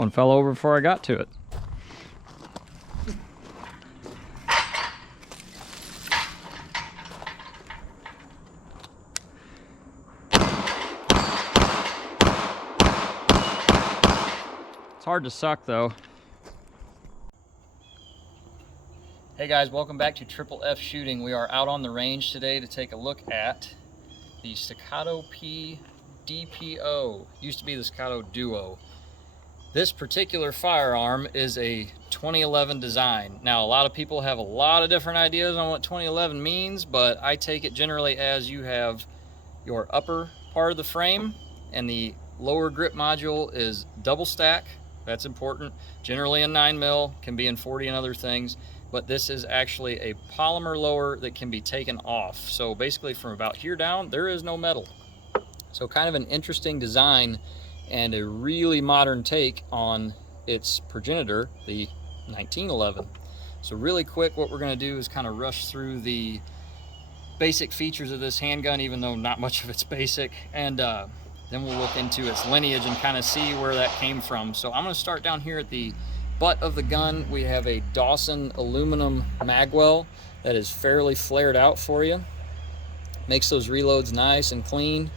one fell over before I got to it. It's hard to suck though. Hey guys, welcome back to Triple F Shooting. We are out on the range today to take a look at the Staccato P DPO. Used to be the Staccato Duo. This particular firearm is a 2011 design. Now, a lot of people have a lot of different ideas on what 2011 means, but I take it generally as you have your upper part of the frame and the lower grip module is double stack. That's important. Generally in 9mm, can be in 40 and other things, but this is actually a polymer lower that can be taken off. So basically from about here down, there is no metal. So kind of an interesting design and a really modern take on its progenitor, the 1911. So really quick, what we're gonna do is kind of rush through the basic features of this handgun, even though not much of it's basic, and then we'll look into its lineage and kind of see where that came from. So I'm gonna start down here at the butt of the gun. We have a Dawson aluminum magwell that is fairly flared out for you. Makes those reloads nice and clean,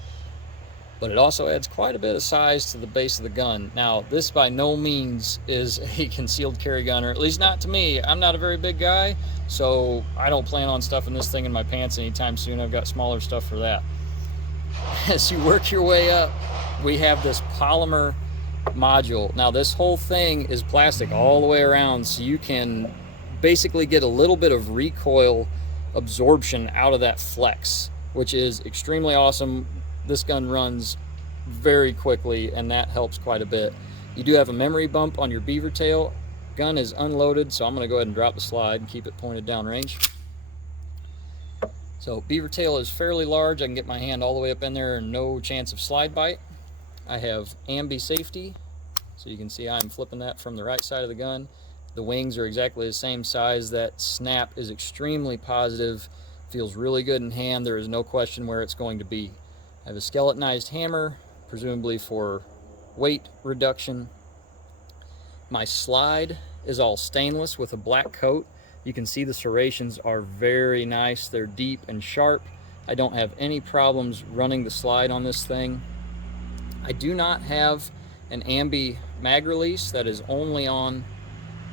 but it also adds quite a bit of size to the base of the gun. Now, this by no means is a concealed carry gun, or at least not to me. I'm not a very big guy, so I don't plan on stuffing this thing in my pants anytime soon. I've got smaller stuff for that. As you work your way up, we have this polymer module. Now, this whole thing is plastic all the way around, so you can basically get a little bit of recoil absorption out of that flex, which is extremely awesome. This gun runs very quickly, and that helps quite a bit. You do have a memory bump on your beaver tail. Gun is unloaded, so I'm going to go ahead and drop the slide and keep it pointed downrange. So beaver tail is fairly large. I can get my hand all the way up in there and no chance of slide bite. I have ambi safety, so you can see I'm flipping that from the right side of the gun. The wings are exactly the same size. That snap is extremely positive, feels really good in hand. There is no question where it's going to be. I have a skeletonized hammer, presumably for weight reduction. My slide is all stainless with a black coat. You can see the serrations are very nice. They're deep and sharp. I don't have any problems running the slide on this thing. I do not have an ambi mag release. That is only on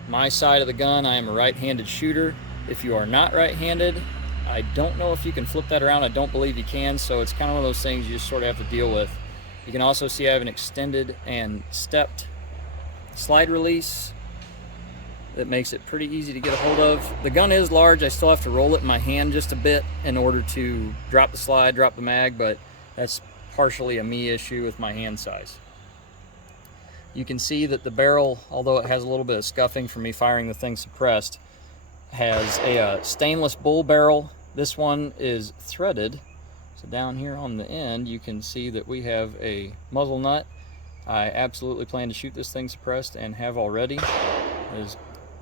my side of the gun. I am a right-handed shooter. If you are not right-handed, I don't know if you can flip that around. I don't believe you can, so it's kind of one of those things you just sort of have to deal with. You can also see I have an extended and stepped slide release that makes it pretty easy to get a hold of. The gun is large. I still have to roll it in my hand just a bit in order to drop the slide, drop the mag, but that's partially a me issue with my hand size. You can see that the barrel, although it has a little bit of scuffing from me firing the thing suppressed, has a stainless bull barrel. This one is threaded. So down here on the end, you can see that we have a muzzle nut. I absolutely plan to shoot this thing suppressed and have already. It is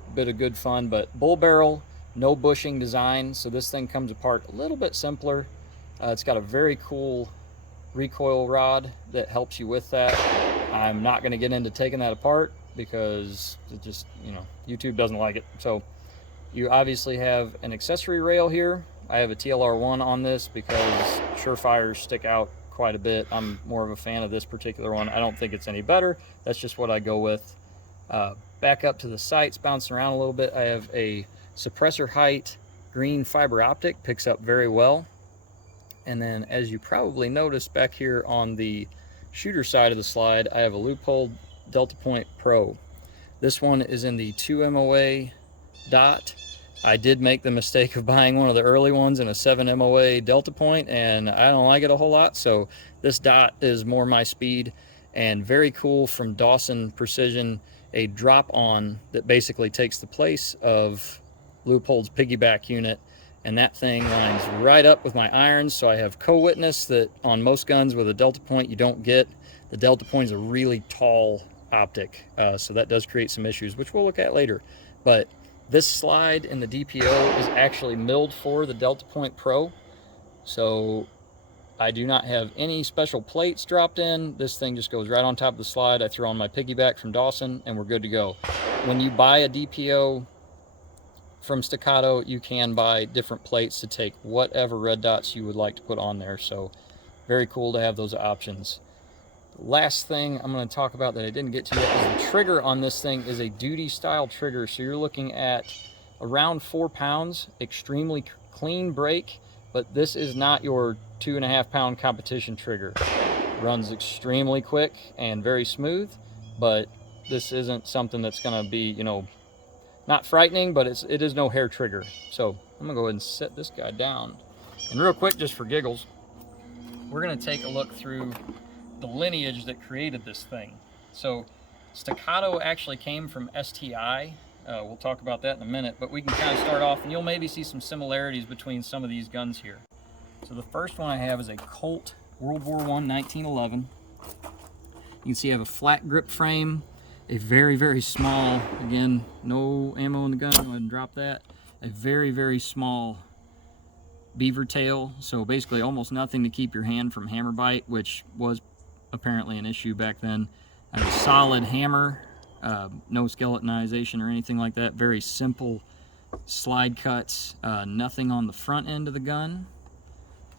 a bit of good fun, but bull barrel, no bushing design, so this thing comes apart a little bit simpler. It's got a very cool recoil rod that helps you with that. I'm not going to get into taking that apart because it just, YouTube doesn't like it. So you obviously have an accessory rail here. I have a TLR1 on this because Surefires stick out quite a bit. I'm more of a fan of this particular one. I don't think it's any better. That's just what I go with. Back up to the sights, bouncing around a little bit. I have a suppressor height green fiber optic, picks up very well. And then, as you probably noticed back here on the shooter side of the slide, I have a Leupold Delta Point Pro. This one is in the 2 MOA dot. I did make the mistake of buying one of the early ones in a 7 MOA Delta Point, and I don't like it a whole lot, so this dot is more my speed. And very cool from Dawson Precision, a drop-on that basically takes the place of Leupold's piggyback unit, and that thing lines right up with my irons. So I have co-witness that on most guns with a Delta Point you don't get. The Delta Point is a really tall optic, so that does create some issues, which we'll look at later. But this slide in the DPO is actually milled for the Delta Point Pro, so I do not have any special plates dropped in. This thing just goes right on top of the slide. I throw on my piggyback from Dawson and we're good to go. When you buy a DPO from Staccato, you can buy different plates to take whatever red dots you would like to put on there. So very cool to have those options. The last thing I'm going to talk about that I didn't get to yet is the trigger on this thing is a duty style trigger. So you're looking at around 4 pounds, extremely clean break, but this is not your 2.5 pound competition trigger. It runs extremely quick and very smooth, but this isn't something that's going to be, you know, not frightening, but it is no hair trigger. So I'm gonna go ahead and set this guy down. And real quick, just for giggles, we're gonna take a look through the lineage that created this thing. So Staccato actually came from STI. We'll talk about that in a minute, but we can kind of start off and you'll maybe see some similarities between some of these guns here. So the first one I have is a Colt World War I 1911. You can see I have a flat grip frame, a very, very small, again, no ammo in the gun, go ahead and drop that. A very, very small beaver tail, so basically almost nothing to keep your hand from hammer bite, which was apparently an issue back then. I have a solid hammer, no skeletonization or anything like that, very simple slide cuts, nothing on the front end of the gun.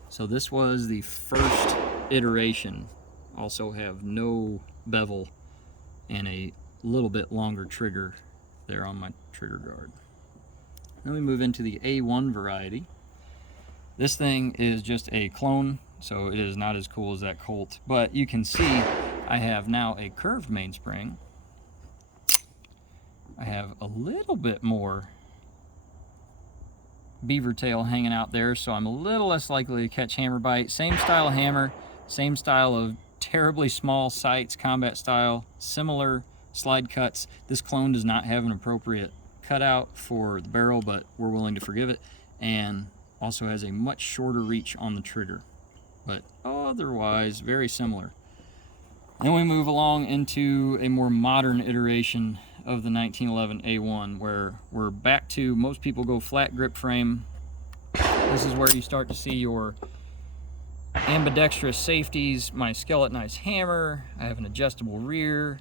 So this was the first iteration. Also have no bevel and a little bit longer trigger there on my trigger guard. Then we move into the A1 variety. This thing is just a clone, so it is not as cool as that Colt, but you can see I have now a curved mainspring. I have a little bit more beaver tail hanging out there, so I'm a little less likely to catch hammer bite. Same style of hammer, same style of terribly small sights, combat style, similar slide cuts. This clone does not have an appropriate cutout for the barrel, but we're willing to forgive it, and also has a much shorter reach on the trigger, but otherwise very similar. Then we move along into a more modern iteration of the 1911 A1, where we're back to, most people go flat grip frame. This is where you start to see your ambidextrous safeties, my skeletonized hammer. I have an adjustable rear,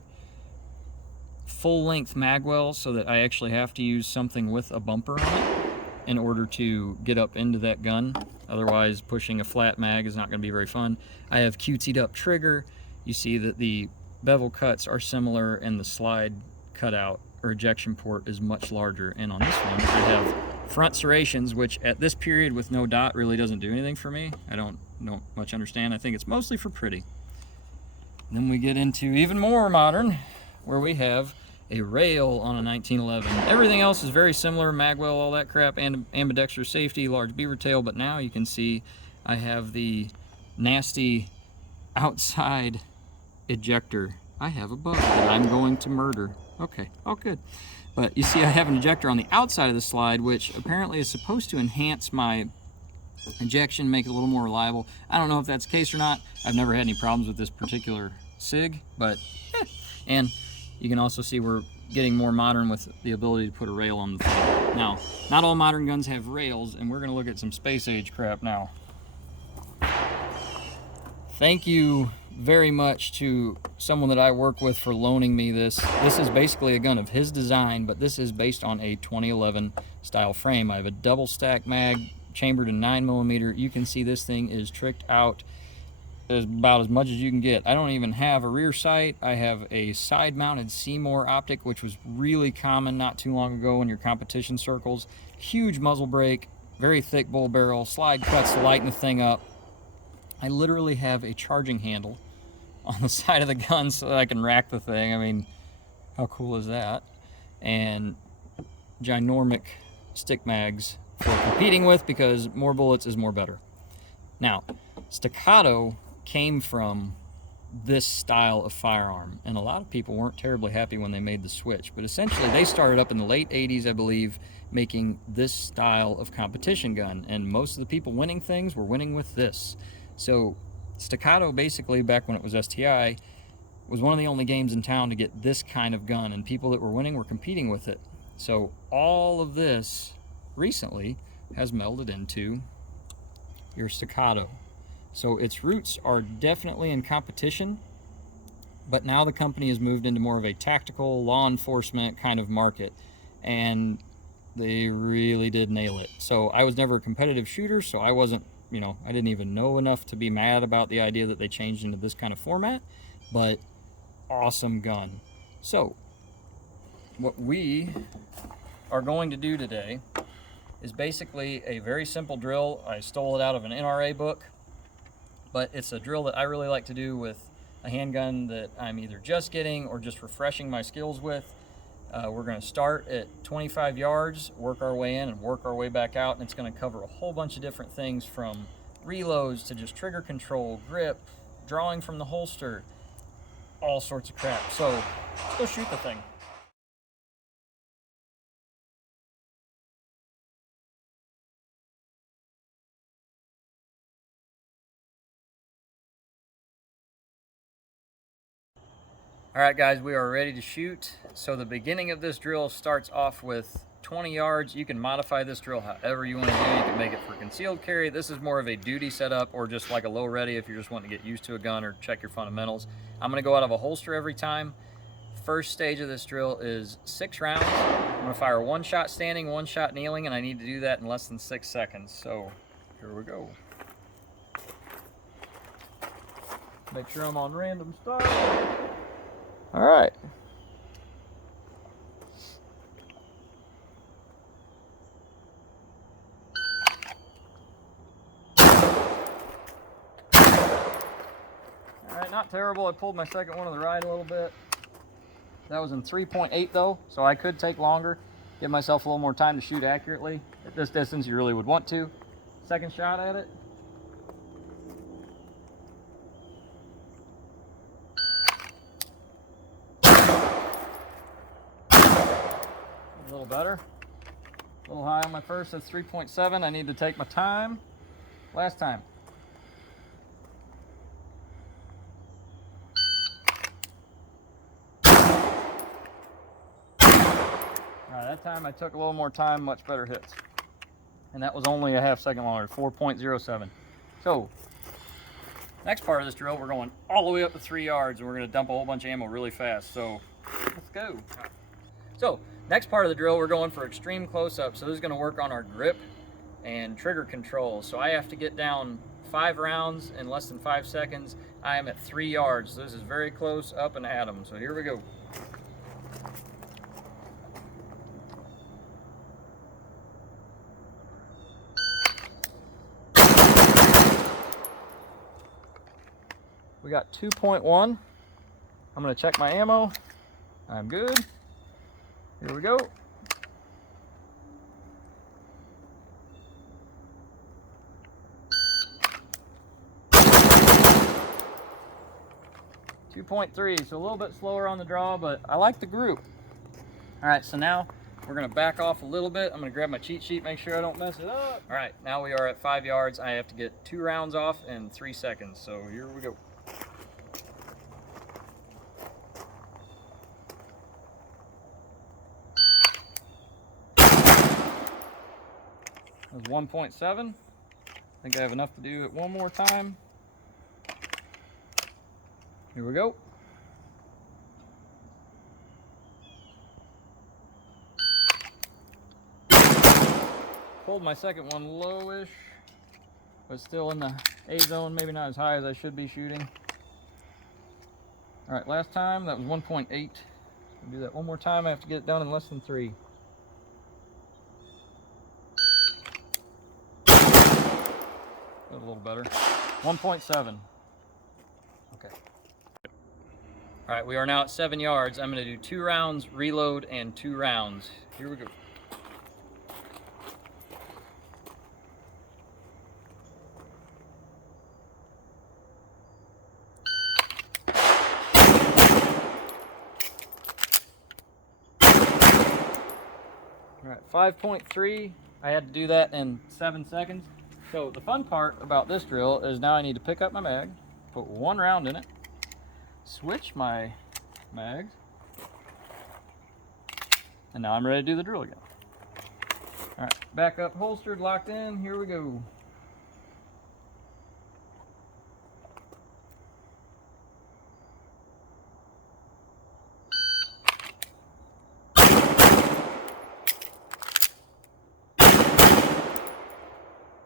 full length magwell, so that I actually have to use something with a bumper on it in order to get up into that gun. Otherwise, pushing a flat mag is not going to be very fun. I have QT'd up trigger. You see that the bevel cuts are similar and the slide cutout or ejection port is much larger. And on this one, I have front serrations, which at this period with no dot really doesn't do anything for me. I don't much understand. I think it's mostly for pretty. Then we get into even more modern, where we have a rail on a 1911. Everything else is very similar, magwell, all that crap, and ambidextrous safety, large beaver tail, but now you can see I have the nasty outside ejector. I have a bug that I'm going to murder. Okay, all good. But you see I have an ejector on the outside of the slide, which apparently is supposed to enhance my ejection, make it a little more reliable. I don't know if that's the case or not. I've never had any problems with this particular SIG, but and you can also see we're getting more modern with the ability to put a rail on the front. Now, not all modern guns have rails, and we're going to look at some space age crap now. Thank you very much to someone that I work with for loaning me this. This is basically a gun of his design, but this is based on a 2011 style frame. I have a double stack mag chambered in 9mm. You can see this thing is tricked out about as much as you can get. I don't even have a rear sight. I have a side mounted Seymour optic, which was really common not too long ago in your competition circles. Huge muzzle brake, very thick bull barrel, slide cuts to lighten the thing up. I literally have a charging handle on the side of the gun so that I can rack the thing. I mean, how cool is that? And ginormic stick mags for competing with, because more bullets is more better. Now, Staccato came from this style of firearm, and a lot of people weren't terribly happy when they made the switch, but essentially they started up in the late 80s, I believe, making this style of competition gun, and most of the people winning things were winning with this. So Staccato, basically back when it was STI, was one of the only games in town to get this kind of gun, and people that were winning were competing with it. So all of this recently has melded into your Staccato. So its roots are definitely in competition, but now the company has moved into more of a tactical law enforcement kind of market, and they really did nail it. So I was never a competitive shooter, so I wasn't, I didn't even know enough to be mad about the idea that they changed into this kind of format, but awesome gun. So what we are going to do today is basically a very simple drill. I stole it out of an NRA book, but it's a drill that I really like to do with a handgun that I'm either just getting or just refreshing my skills with. We're going to start at 25 yards, work our way in and work our way back out, and it's going to cover a whole bunch of different things from reloads to just trigger control, grip, drawing from the holster, all sorts of crap. So let's go shoot the thing. All right, guys, we are ready to shoot. So the beginning of this drill starts off with 20 yards. You can modify this drill however you want to do. You can make it for concealed carry. This is more of a duty setup, or just like a low ready if you're just wanting to get used to a gun or check your fundamentals. I'm going to go out of a holster every time. First stage of this drill is 6 rounds. I'm going to fire 1 shot standing, 1 shot kneeling, and I need to do that in less than 6 seconds. So here we go. Make sure I'm on random start. All right. All right, not terrible. I pulled my second one to the right a little bit. That was in 3.8 though, so I could take longer, give myself a little more time to shoot accurately. At this distance, you really would want to. Second shot at it. A little better. A little high on my first, that's 3.7. I need to take my time. Last time. All right, that time I took a little more time, much better hits. And that was only a half second longer, 4.07. So, next part of this drill, we're going all the way up to 3 yards, and we're gonna dump a whole bunch of ammo really fast. So, let's go. So, next part of the drill, we're going for extreme close-up. So this is gonna work on our grip and trigger control. So I have to get down 5 rounds in less than 5 seconds. I am at 3 yards. So this is very close up and at 'em. So here we go. We got 2.1. I'm gonna check my ammo. I'm good. Here we go. .3, so a little bit slower on the draw, but I like the group. All right, so now we're gonna back off a little bit. I'm gonna grab my cheat sheet, make sure I don't mess it up. All right, now we are at 5 yards. I have to get 2 rounds off in 3 seconds, so here we go. That was 1.7. I think I have enough to do it one more time. Here we go. Pulled my second one lowish, but still in the A zone, maybe not as high as I should be shooting. All right, last time that was 1.8. I'll do that one more time. I have to get it done in less than 3. A little better. 1.7. Okay. All right, we are now at 7 yards. I'm going to do 2 rounds, reload, and 2 rounds. Here we go. All right, 5.3. I had to do that in 7 seconds. So the fun part about this drill is now I need to pick up my mag, put 1 round in it, switch my mags, and now I'm ready to do the drill again. All right, back up, holstered, locked in, here we go.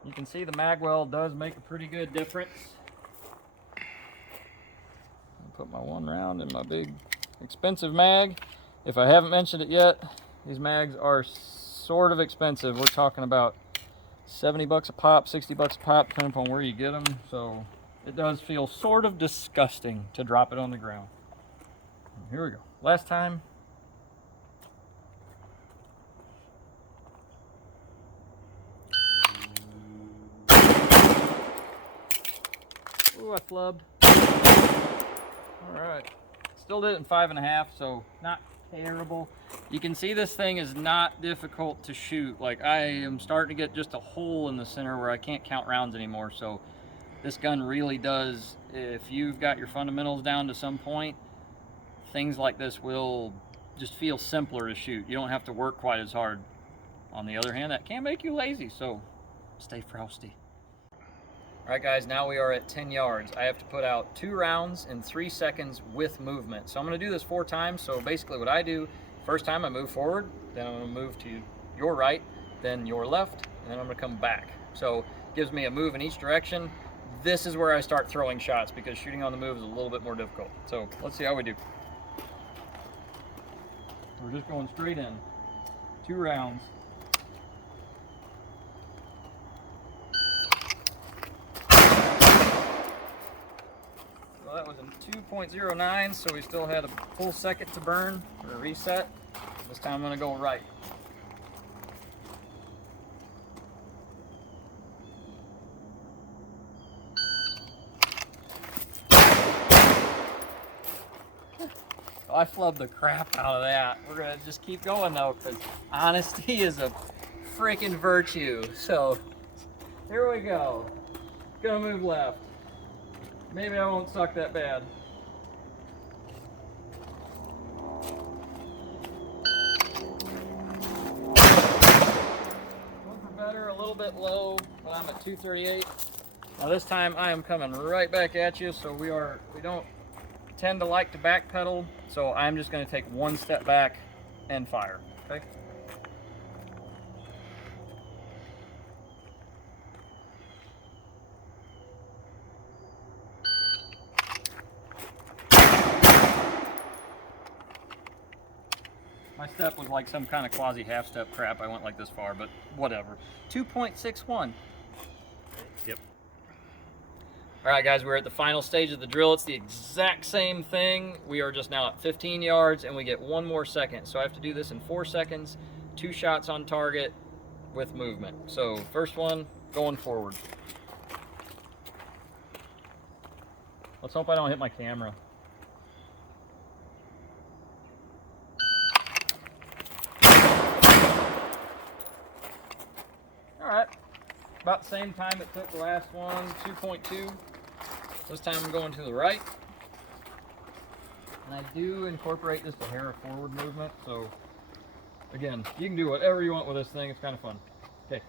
You can see the magwell does make a pretty good difference. I'll put my 1 round in my big expensive mag. If I haven't mentioned it yet, these mags are sort of expensive. We're talking about 70 bucks a pop, 60 bucks a pop, depending upon where you get them. So it does feel sort of disgusting to drop it on the ground. Here we go. Last time. Ooh, I flubbed. All right. Still did it in 5.5, so not terrible. You can see this thing is not difficult to shoot. Like, I am starting to get just a hole in the center where I can't count rounds anymore. So this gun really does, if you've got your fundamentals down to some point, things like this will just feel simpler to shoot. You don't have to work quite as hard. On the other hand, that can make you lazy, so stay frosty. All right, guys, now we are at 10 yards. I have to put out 2 rounds in 3 seconds with movement. So I'm gonna do this 4 times. So basically what I do, first time I move forward, then I'm gonna move to your right, then your left, and then I'm gonna come back. So it gives me a move in each direction. This is where I start throwing shots because shooting on the move is a little bit more difficult. So let's see how we do. We're just going straight in. 2 rounds. Well, that was a 2.09, so we still had a full second to burn or reset. This time I'm going to go right. I flubbed the crap out of that. We're going to just keep going though, because honesty is a freaking virtue. So here we go. Gonna move left. Maybe I won't suck that bad. One for better, a little bit low, but I'm at 238. Now this time I am coming right back at you, so we don't tend to like to backpedal, so I'm just going to take 1 step back and fire. Okay. My step was like some kind of quasi half step crap. I went like this far, but whatever. 2.61. Yep. All right, guys, we're at the final stage of the drill. It's the exact same thing. We are just now at 15 yards, and we get 1 more second. So I have to do this in 4 seconds, 2 shots on target with movement. So first one, going forward. Let's hope I don't hit my camera. All right, about the same time it took the last one, 2.2. This time I'm going to the right. And I do incorporate just a hair of forward movement. So again, you can do whatever you want with this thing. It's kind of fun. Okay.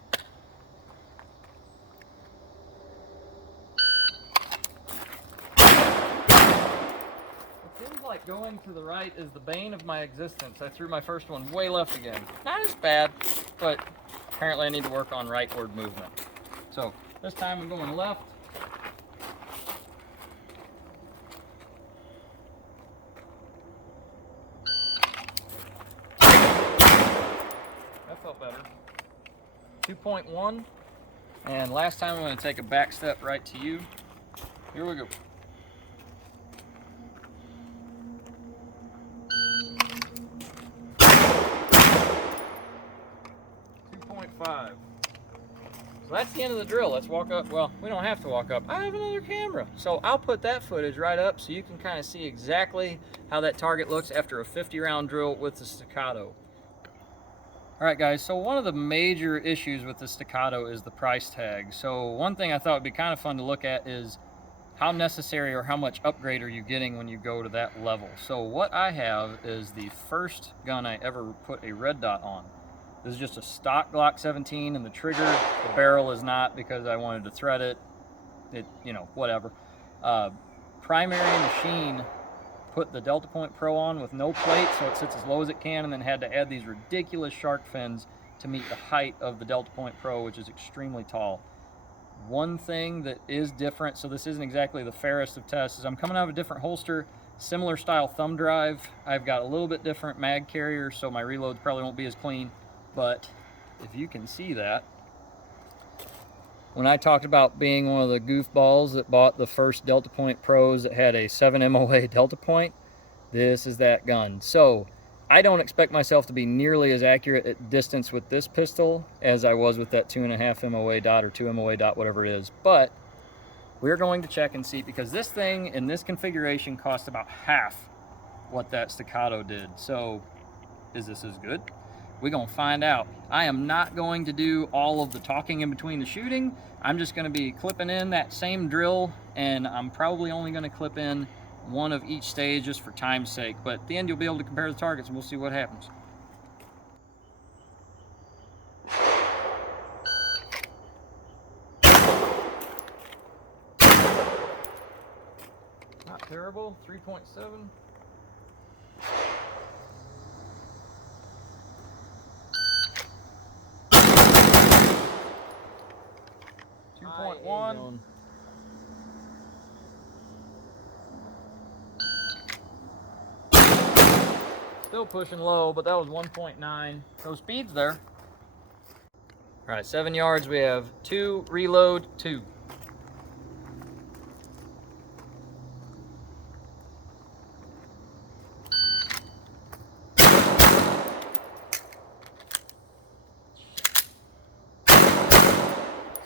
It seems like going to the right is the bane of my existence. I threw my first one way left again. Not as bad, but apparently I need to work on rightward movement. So this time I'm going left. That felt better. 2.1. And last time I'm going to take a back step right to you. Here we go. 2.5. So that's the end of the drill. Let's walk up. Well, we don't have to walk up. I have another camera. So I'll put that footage right up so you can kind of see exactly how that target looks after a 50-round drill with the Staccato. All right, guys, so one of the major issues with the Staccato is the price tag. So one thing I thought would be kind of fun to look at is how necessary or how much upgrade are you getting when you go to that level. So what I have is the first gun I ever put a red dot on. This is just a stock Glock 17, and the trigger, the barrel is not because I wanted to thread it. You know, whatever. Primary machine put the Delta Point Pro on with no plate, so it sits as low as it can, and then had to add these ridiculous shark fins to meet the height of the Delta Point Pro, which is extremely tall. One thing that is different, so this isn't exactly the fairest of tests, is I'm coming out of a different holster, similar style thumb drive. I've got a little bit different mag carrier, so my reloads probably won't be as clean, but if you can see that, when I talked about being one of the goofballs that bought the first Delta Point Pros that had a 7 MOA Delta Point, this is that gun. So I don't expect myself to be nearly as accurate at distance with this pistol as I was with that 2.5 MOA dot or 2 MOA dot, whatever it is. But we're going to check and see, because this thing in this configuration cost about half what that Staccato did. So is this as good? We're gonna find out. I am not going to do all of the talking in between the shooting. I'm just gonna be clipping in that same drill, and I'm probably only gonna clip in one of each stage just for time's sake. But at the end, you'll be able to compare the targets and we'll see what happens. Not terrible, 3.7. 2.1. Still pushing low, but that was 1.9. So speed's there. All right, 7 yards, we have 2, reload, 2.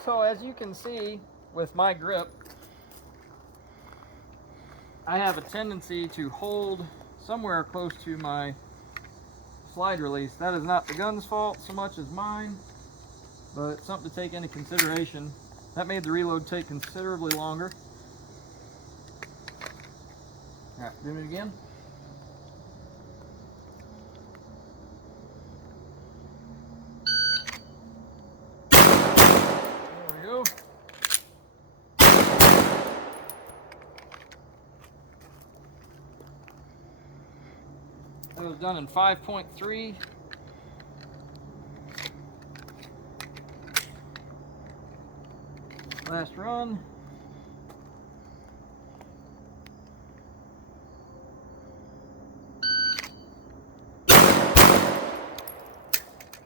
So as you can see with my grip, I have a tendency to hold somewhere close to my slide release. That is not the gun's fault so much as mine, but it's something to take into consideration. That made the reload take considerably longer. All right, doing it again. There we go. That was done in 5.3. Last run.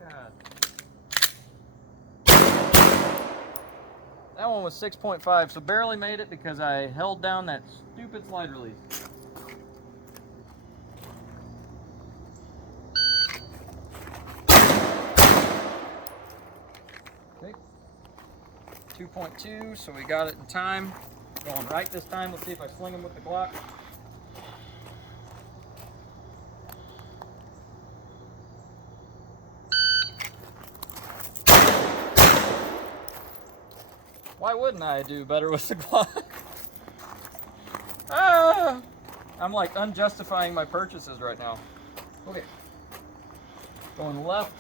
God. That one was 6.5, so barely made it because I held down that stupid slide release. Okay. 2.2, so we got it in time. Going right this time. Let's see if I sling him with the Glock. Why wouldn't I do better with the Glock? Ah! I'm like unjustifying my purchases right now. Okay. Going left.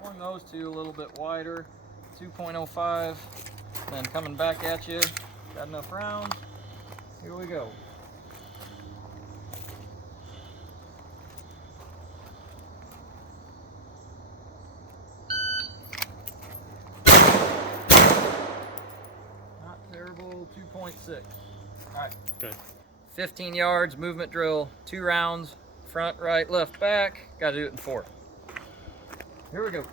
Pulling those two a little bit wider. 2.05. Then coming back at you. Got enough rounds. Here we go. Terrible, 2.6. All right. Good. 15 yards, movement drill, 2 rounds, front, right, left, back. Got to do it in 4. Here we go.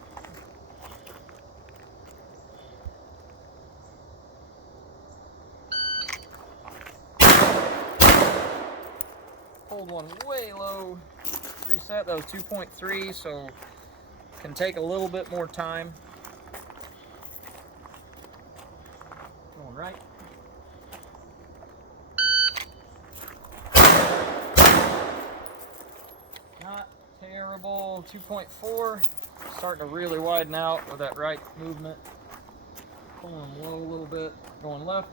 Pulled one way low. Reset, that was 2.3, so can take a little bit more time. Going right. Not terrible. 2.4. Starting to really widen out with that right movement. Pulling them low a little bit. Going left.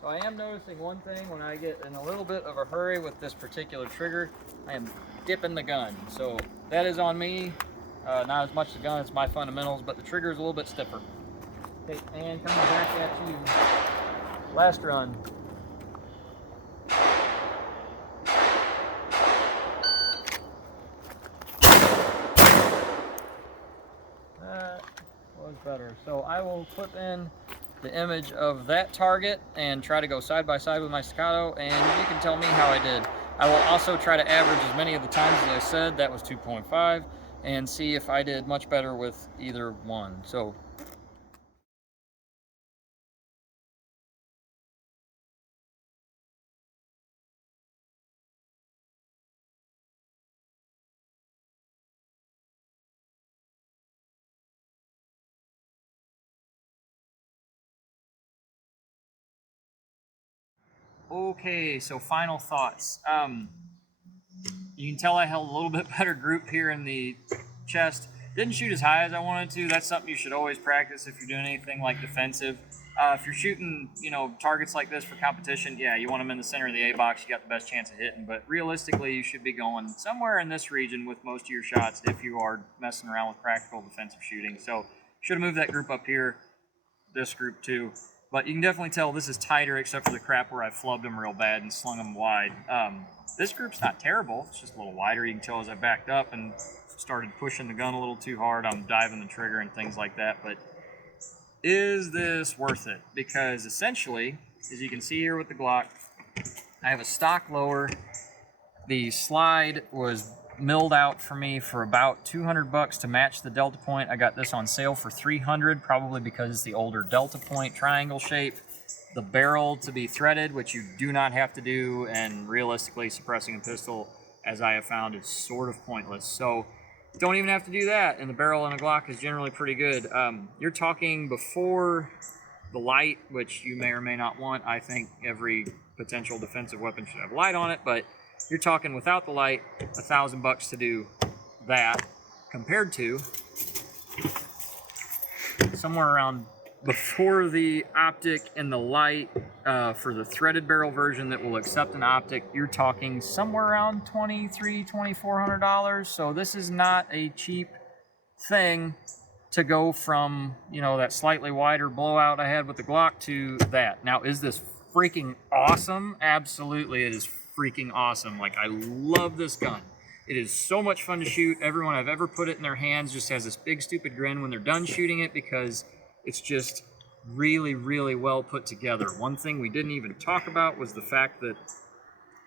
So I am noticing one thing when I get in a little bit of a hurry with this particular trigger, I am dipping the gun. So that is on me. Not as much the gun, it's my fundamentals, but the trigger is a little bit stiffer. Okay, and coming back at you, last run. That was better. So I will clip in the image of that target and try to go side by side with my Staccato, and you can tell me how I did. I will also try to average as many of the times as I said, that was 2.5, and see if I did much better with either one. So okay, so final thoughts. You can tell I held a little bit better group here in the chest. Didn't shoot as high as I wanted to. That's something you should always practice if you're doing anything like defensive. If you're shooting, targets like this for competition, yeah, you want them in the center of the A box. You got the best chance of hitting. But realistically, you should be going somewhere in this region with most of your shots if you are messing around with practical defensive shooting. So should have moved that group up here. This group too. But you can definitely tell this is tighter, except for the crap where I flubbed them real bad and slung them wide. This group's not terrible. It's just a little wider. You can tell as I backed up and started pushing the gun a little too hard, I'm diving the trigger and things like that. But is this worth it? Because essentially, as you can see here with the Glock, I have a stock lower. The slide was milled out for me for about $200 to match the Delta Point. I got this on sale for $300, probably because it's the older Delta Point triangle shape. The barrel to be threaded, which you do not have to do, and realistically suppressing a pistol, as I have found, is sort of pointless. So don't even have to do that, and the barrel in a Glock is generally pretty good. You're talking before the light, which you may or may not want. I think every potential defensive weapon should have light on it, but you're talking without the light, $1,000 to do that, compared to somewhere around before the optic and the light for the threaded barrel version that will accept an optic. You're talking somewhere around $2,300, $2,400. So this is not a cheap thing to go from, that slightly wider blowout I had with the Glock to that. Now, is this freaking awesome? Absolutely, it is freaking awesome. Like, I love this gun. It is so much fun to shoot. Everyone I've ever put it in their hands just has this big stupid grin when they're done shooting it, because it's just really, really well put together. One thing we didn't even talk about was the fact that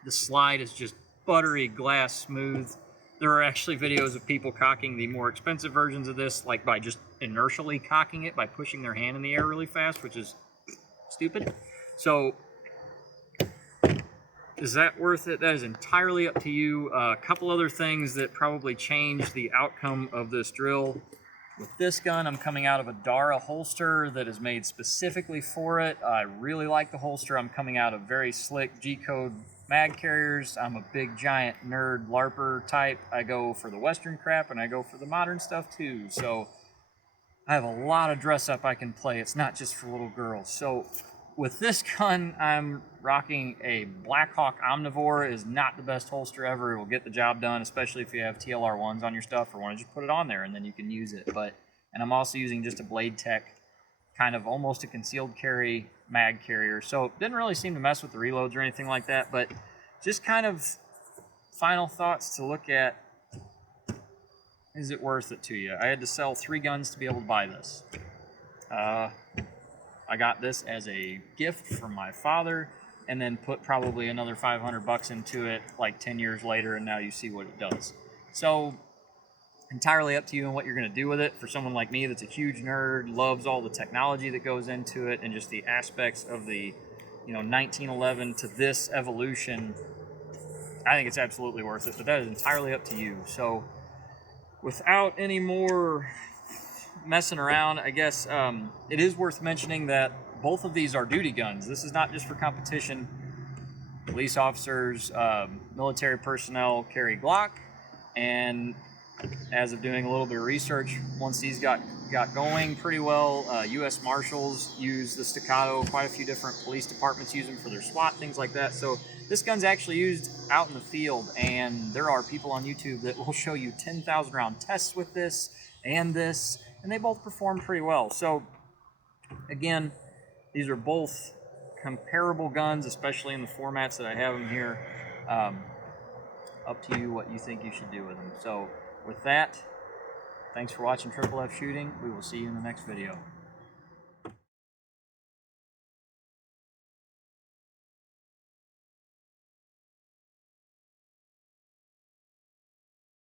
the slide is just buttery glass smooth. There are actually videos of people cocking the more expensive versions of this, like by just inertially cocking it by pushing their hand in the air really fast, which is stupid. So is that worth it? That is entirely up to you. A couple other things that probably change the outcome of this drill. With this gun, I'm coming out of a Dara holster that is made specifically for it. I really like the holster. I'm coming out of very slick G-code mag carriers. I'm a big, giant nerd LARPer type. I go for the Western crap, and I go for the modern stuff too. So I have a lot of dress up I can play. It's not just for little girls. So with this gun, I'm rocking a Blackhawk Omnivore. It is not the best holster ever. It will get the job done, especially if you have TLR1s on your stuff or want to just put it on there and then you can use it. And I'm also using just a Blade Tech, kind of almost a concealed carry mag carrier. So it didn't really seem to mess with the reloads or anything like that, but just kind of final thoughts to look at. Is it worth it to you? I had to sell 3 guns to be able to buy this. I got this as a gift from my father, and then put probably another $500 into it like 10 years later, and now you see what it does. So entirely up to you and what you're going to do with it. For someone like me that's a huge nerd, loves all the technology that goes into it and just the aspects of the 1911 to this evolution, I think it's absolutely worth it, but that is entirely up to you. So without any more messing around, I guess it is worth mentioning that both of these are duty guns. This is not just for competition. Police officers, military personnel carry Glock, and as of doing a little bit of research, once these got got going pretty well. U.S. Marshals use the Staccato. Quite a few different police departments use them for their SWAT, things like that. So this gun's actually used out in the field, and there are people on YouTube that will show you 10,000 round tests with this, and they both perform pretty well. So again, these are both comparable guns, especially in the formats that I have them here. Up to you what you think you should do with them. So with that, thanks for watching Triple F Shooting. We will see you in the next video.